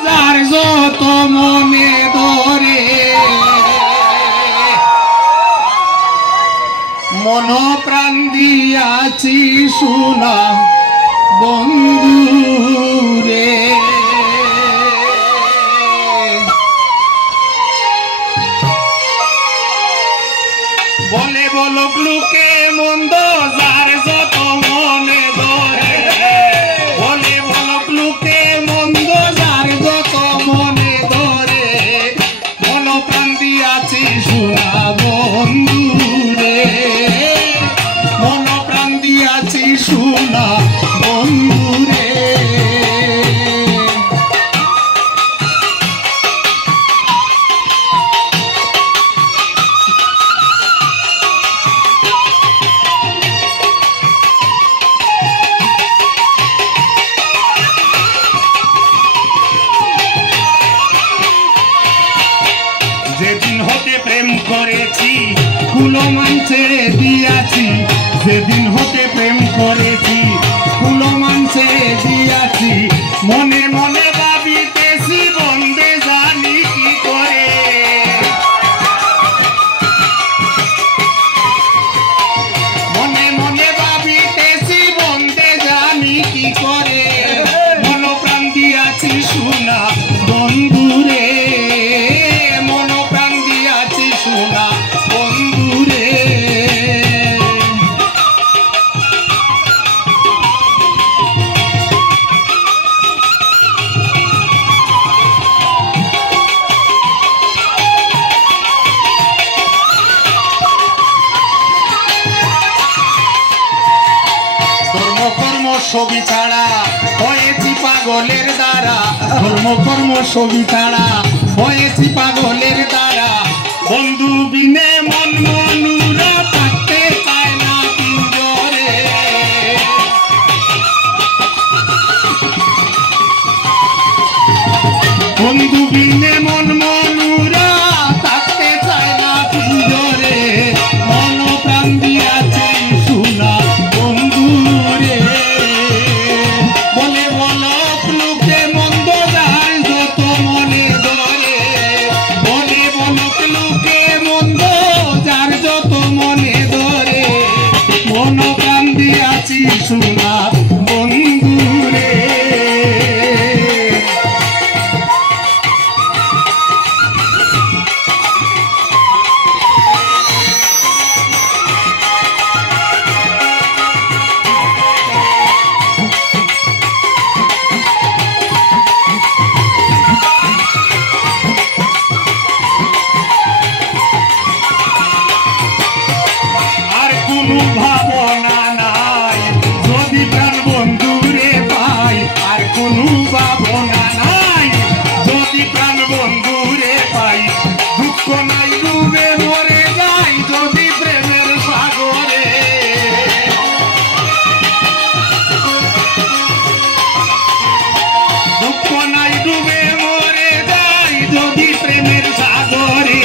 যার যত মনে ধরে মন প্রাণ দিয়াছি শোনা বন্ধুরে বলে বলো লোকে মন্দ যার যত মনে ধরে বলে বলো লোকে মন্দ যার যত মনে ধরে মন প্রাণ দিয়াছি শোনা বন্ধুরে মন প্রাণ দিয়াছি শোনা বন্ধুরে যেদিন হতে প্রেম করেছি কুলমান ছেড়ে দিয়াছি যেদিন হতে প্রেম করেছি কুলমান ছেড়ে দিয়াছি মনে মনে ভাবিতেছি বন্দে জানি কি করে মনে মনে ভাবিতেছি বন্দে জানি কি করে মন প্রাণ দিয়াছি শোনা বন্ধুরে শোনা বন্ধুরে ধর্ম কর্ম ছবি ছাড়া হয়েছি পাগলের দ্বারা ধর্ম কর্ম ছবি ছাড়া হয়েছি পাগলের দ্বারা বন্ধু বিনে মন মনুরা থাকতে চায় না পিঞ্জরে বন্ধু বিনে মন মনুরা থাকতে চায় না পিঞ্জরে মন প্রাণ দিয়াছি শোনা বন্ধুরে বলে বলো লোকে মন্দ যার যত মনে ধরে বলে বলো লোকে মন্দ যার যত মনে ধরে মন প্রাণ দিয়াছি শোনা বন্ধুরে ভাবনা নাই যদি প্রাণ বন্ধুরে পাই আর কোনো ভাবনা নাই যদি প্রাণ বন্ধুরে পাই দুঃখ নাই ডুবে মরে যাই যদি প্রেমের সাগরে দুঃখ নাই ডুবে মরে যাই যদি প্রেমের সাগরে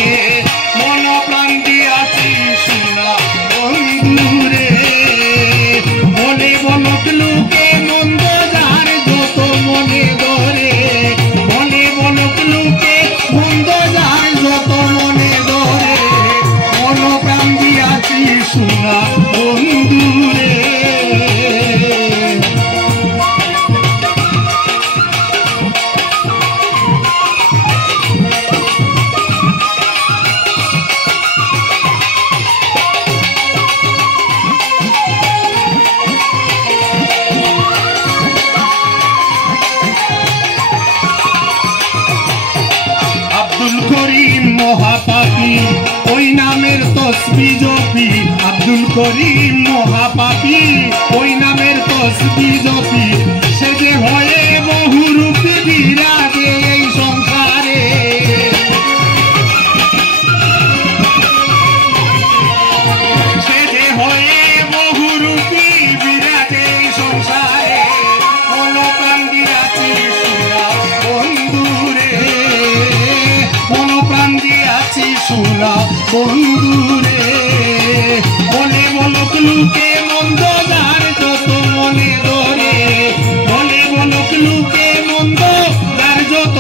মন প্রাণ দিয়াছি শোনা বন্ধুরে বলে বলো লোকে মন্দ যার যত মনে ধরে বলে বলো লোকে মন্দ যার যত মনে ধরে মন প্রাণ দিয়াছি শোনা বন্ধুরে আব্দুল করিম মহাপাপী ওই নামের তসবি জপি আব্দুল করিম মহাপাপী ওই নামের তসবি জপি সে যে হয়ে বহুরূপী বিরাজে এই সংসারে সে যে হয়ে বহুরূপী বিরাজে এই সংসারে মন প্রাণ দিয়াছি শোনা বন্ধুরে মন প্রাণ দিয়াছি শোনা বন্ধুরে বলে বলো লোকে মন্দ যার যত মনে ধরে বলে বলো লোকে মন্দ যার যত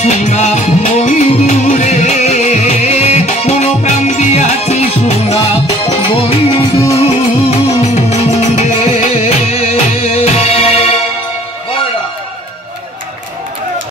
সোনা বন্ধুরে, মনোপ্রাণ দিয়াছি সোনা বন্ধু।